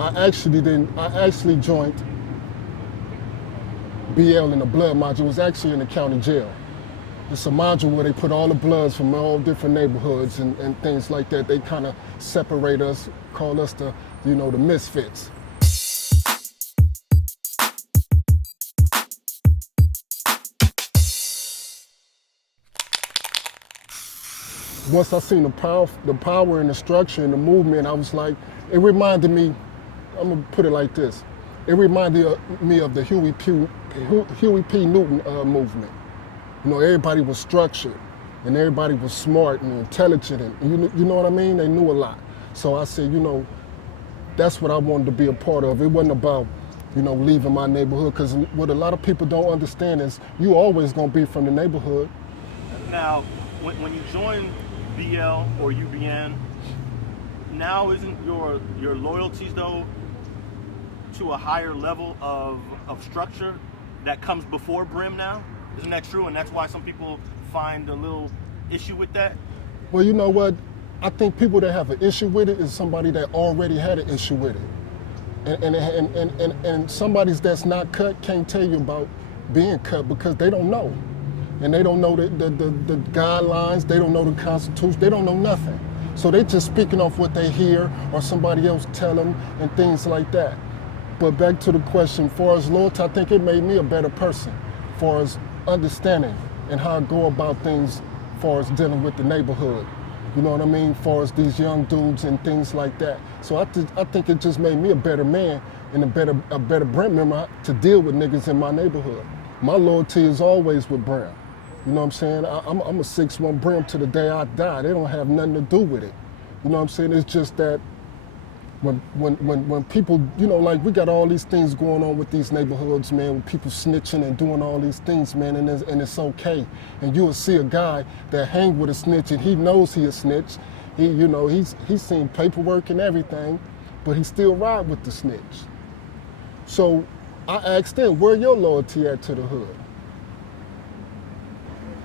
I actually didn't. I actually joined BL in the blood module. It was actually in the county jail. It's a module where they put all the bloods from all different neighborhoods and things like that. They kind of separate us, call us the misfits. Once I seen the power and the structure and the movement, I was like, it reminded me, I'm gonna put it like this. It reminded me of the Huey P. Newton movement. You know, everybody was structured and everybody was smart and intelligent and you know what I mean? They knew a lot. So I said, that's what I wanted to be a part of. It wasn't about, leaving my neighborhood, because what a lot of people don't understand is you always gonna be from the neighborhood. Now, when you join BL or UBN, now isn't your loyalties though to a higher level of structure that comes before Brim now? Isn't that true? And that's why some people find a little issue with that? Well, you know what? I think people that have an issue with it is somebody that already had an issue with it. And somebody that's not cut can't tell you about being cut because they don't know. And they don't know the guidelines, they don't know the Constitution, they don't know nothing. So they just speaking off what they hear or somebody else tell them and things like that. But back to the question, as far as loyalty, I think it made me a better person as far as understanding and how I go about things as far as dealing with the neighborhood. You know what I mean? As far as these young dudes and things like that. So I think it just made me a better man and a better Brent member to deal with niggas in my neighborhood. My loyalty is always with Brent. You know what I'm saying? I'm a 6'1" Brim to the day I die. They don't have nothing to do with it. You know what I'm saying? It's just that when people, like we got all these things going on with these neighborhoods, man, with people snitching and doing all these things, man, and it's okay. And you will see a guy that hang with a snitch and he knows he a snitch. He's seen paperwork and everything, but he still ride with the snitch. So I asked them, where your loyalty at to the hood?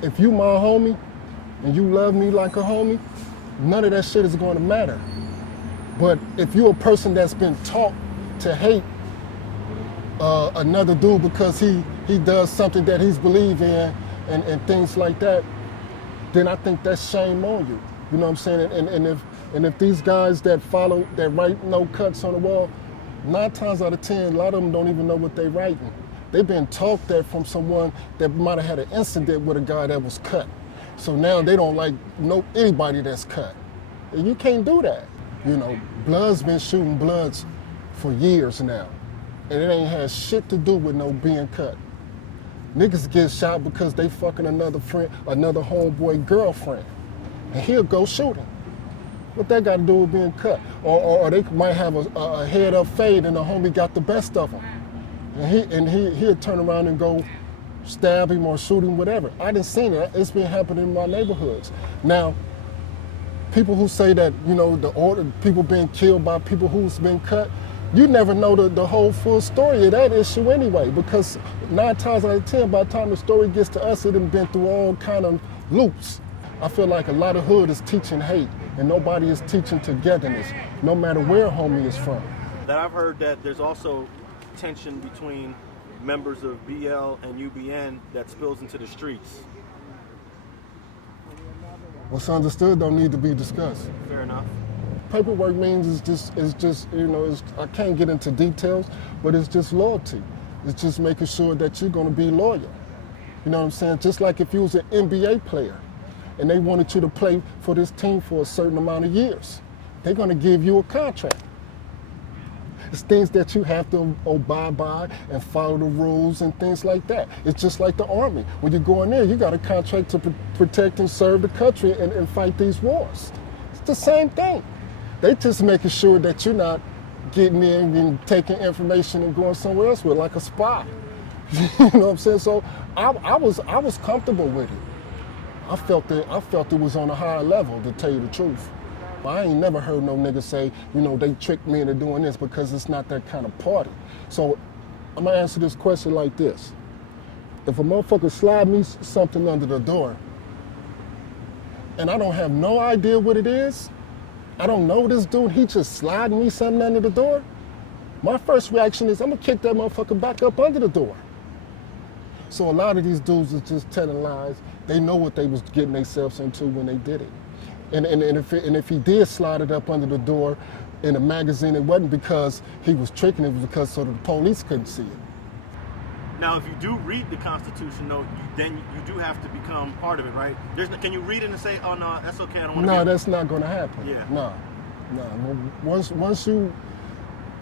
If you my homie and you love me like a homie, none of that shit is going to matter. But if you're a person that's been taught to hate another dude because he does something that he's believe in and things like that, then I think that's shame on you. You know what I'm saying? And if these guys that write no cuts on the wall, 9 times out of 10, a lot of them don't even know what they're writing. They've been taught that from someone that might have had an incident with a guy that was cut. So now they don't know anybody that's cut. And you can't do that. Blood's been shooting bloods for years now. And it ain't had shit to do with no being cut. Niggas get shot because they fucking another homeboy girlfriend. And he'll go shoot him. What that got to do with being cut? Or they might have a head up fade and the homie got the best of him. And he'll turn around and go stab him or shoot him, whatever. I didn't see that. It's been happening in my neighborhoods. Now, people who say that, people being killed by people who's been cut, you never know the whole full story of that issue anyway, because 9 times out of 10, by the time the story gets to us, it done been through all kind of loops. I feel like a lot of hood is teaching hate, and nobody is teaching togetherness, no matter where homie is from. That I've heard that there's also tension between members of BL and UBN that spills into the streets. What's understood don't need to be discussed. Fair enough. Paperwork means it's just I can't get into details, but it's just loyalty. It's just making sure that you're going to be loyal. You know what I'm saying? Just like if you was an NBA player and they wanted you to play for this team for a certain amount of years, they're going to give you a contract. It's things that you have to abide by and follow the rules and things like that. It's just like the Army. When you go in there, you got a contract to protect and serve the country and fight these wars. It's the same thing. They just making sure that you're not getting in and taking information and going somewhere else with, like a spy. You know what I'm saying? So I was comfortable with it. I felt it was on a higher level, to tell you the truth. I ain't never heard no nigga say, they tricked me into doing this, because it's not that kind of party. So I'm gonna answer this question like this. If a motherfucker slide me something under the door and I don't have no idea what it is, I don't know this dude, he just sliding me something under the door, my first reaction is I'm gonna kick that motherfucker back up under the door. So a lot of these dudes is just telling lies. They know what they was getting themselves into when they did it. And if he did slide it up under the door in a magazine, it wasn't because he was tricking, it was because so the police couldn't see it. Now, if you do read the Constitution, though, then you do have to become part of it, right? Can you read it and say, "Oh no, that's okay, I don't want to"? No, that's not going to happen. Yeah. No. Once you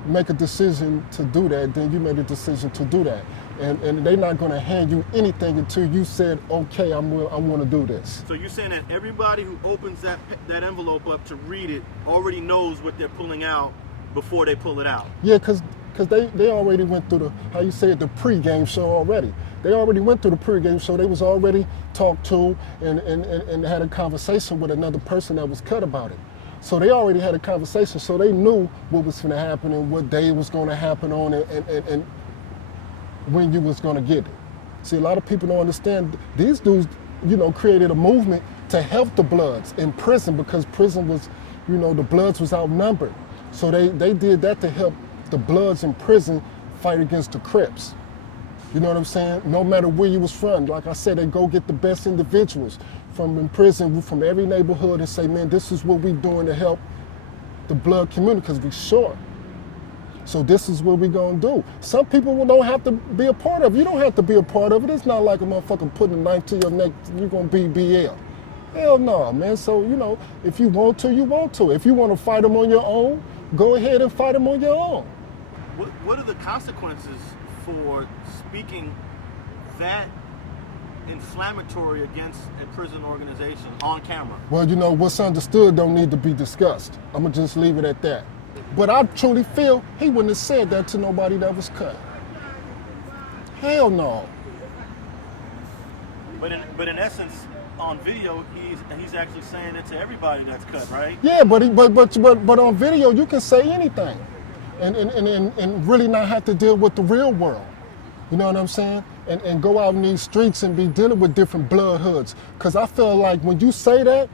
make a decision to do that, then you made a decision to do that, and they're not going to hand you anything until you said, "Okay, I want to do this." So you're saying that everybody who opens that envelope up to read it already knows what they're pulling out before they pull it out? Yeah, because they already went through the pregame show already. They already went through the pregame show. They was already talked to and had a conversation with another person that was cut about it. So they already had a conversation, so they knew what was going to happen and what day it was going to happen on and when you was going to get it. See, a lot of people don't understand. These dudes, created a movement to help the Bloods in prison because prison was, the Bloods was outnumbered. So they did that to help the Bloods in prison fight against the Crips. You know what I'm saying? No matter where you was from, like I said, they go get the best individuals from in prison, from every neighborhood and say, man, this is what we doing to help the Blood community because we short. So this is what we gonna do. Some people don't have to be a part of it. You don't have to be a part of it. It's not like a motherfucker putting a knife to your neck, you're gonna be BL. Hell no, man. So, if you want to, you want to. If you want to fight them on your own, go ahead and fight them on your own. What are the consequences for speaking that inflammatory against a prison organization on camera? Well, what's understood don't need to be discussed. I'm going to just leave it at that. But I truly feel he wouldn't have said that to nobody that was cut. Hell no. But in essence, on video, he's actually saying it to everybody that's cut, right? Yeah, but on video you can say anything, and really not have to deal with the real world. You know what I'm saying? And go out in these streets and be dealing with different blood hoods. Because I feel like when you say that,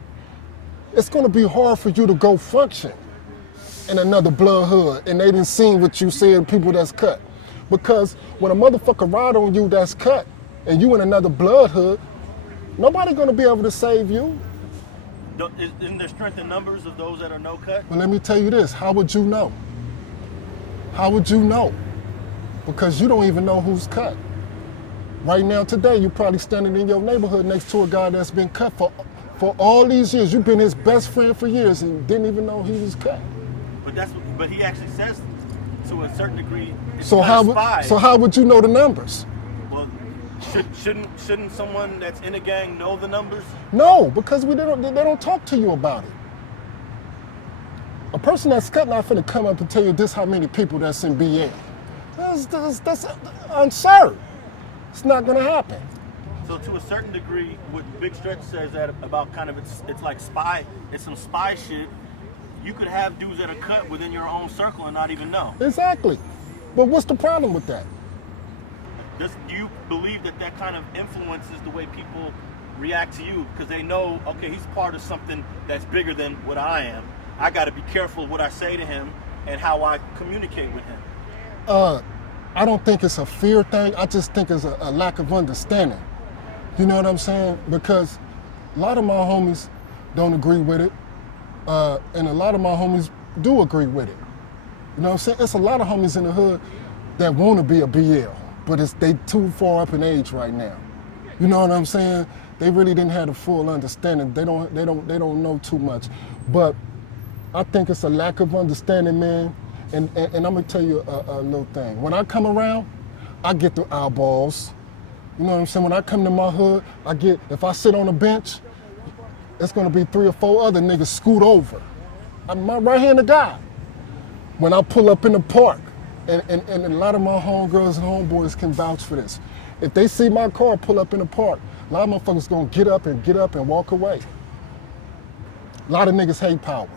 it's going to be hard for you to go function in another blood hood. And they didn't see what you said, people that's cut. Because when a motherfucker ride on you that's cut, and you in another blood hood, nobody going to be able to save you. Isn't there strength in numbers of those that are no cut? Well, let me tell you this. How would you know? How would you know? Because you don't even know who's cut. Right now, today, you're probably standing in your neighborhood next to a guy that's been cut for all these years. You've been his best friend for years and didn't even know he was cut. But he actually says to a certain degree. So how would you know the numbers? Well, shouldn't someone that's in a gang know the numbers? No, because they don't talk to you about it. A person that's cut not finna come up and tell you this how many people that's in BL. That's absurd. It's not gonna happen. So to a certain degree, what Big Stretch says that about kind of it's like it's some spy shit. You could have dudes that are cut within your own circle and not even know. Exactly. But what's the problem with that? Do you believe that kind of influences the way people react to you? Because they know, okay, he's part of something that's bigger than what I am. I got to be careful of what I say to him and how I communicate with him. I don't think it's a fear thing. I just think it's a lack of understanding. You know what I'm saying? Because a lot of my homies don't agree with it. And a lot of my homies do agree with it. You know what I'm saying? It's a lot of homies in the hood that want to be a BL, but they too far up in age right now. You know what I'm saying? They really didn't have the full understanding. They don't know too much. But I think it's a lack of understanding, man. And I'm gonna tell you a little thing. When I come around, I get the eyeballs. You know what I'm saying? When I come to my hood, if I sit on a bench, it's gonna be 3 or 4 other niggas scoot over. I'm my right-handed guy. When I pull up in the park, and a lot of my homegirls and homeboys can vouch for this. If they see my car pull up in the park, a lot of motherfuckers gonna get up and walk away. A lot of niggas hate power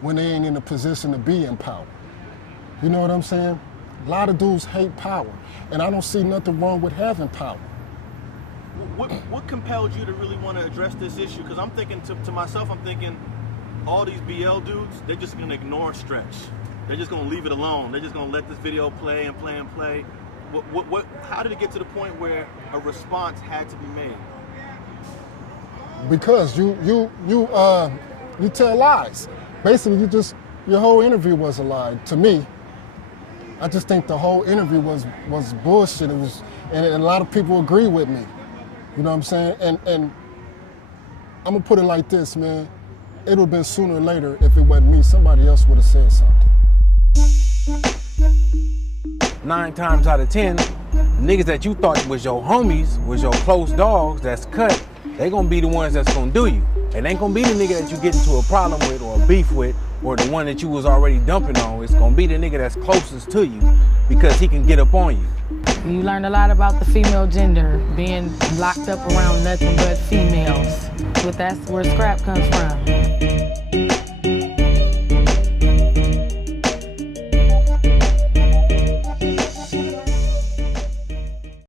when they ain't in a position to be in power. You know what I'm saying? A lot of dudes hate power, and I don't see nothing wrong with having power. What compelled you to really want to address this issue? Because I'm thinking to myself, all these BL dudes, they're just gonna ignore Stretch. they're just gonna leave it alone. They're just gonna let this video play and play and play. How did it get to the point where a response had to be made? Because you tell lies. Basically, your whole interview was a lie. To me, I just think the whole interview was bullshit. It was, and a lot of people agree with me. You know what I'm saying? And I'm gonna put it like this, man. It would have been sooner or later if it wasn't me. Somebody else would have said something. 9 times out of 10, niggas that you thought was your homies, was your close dogs that's cut, they gonna be the ones that's gonna do you. It ain't gonna be the nigga that you get into a problem with or a beef with or the one that you was already dumping on. It's gonna be the nigga that's closest to you because he can get up on you. You learn a lot about the female gender, being locked up around nothing but females. But that's where scrap comes from.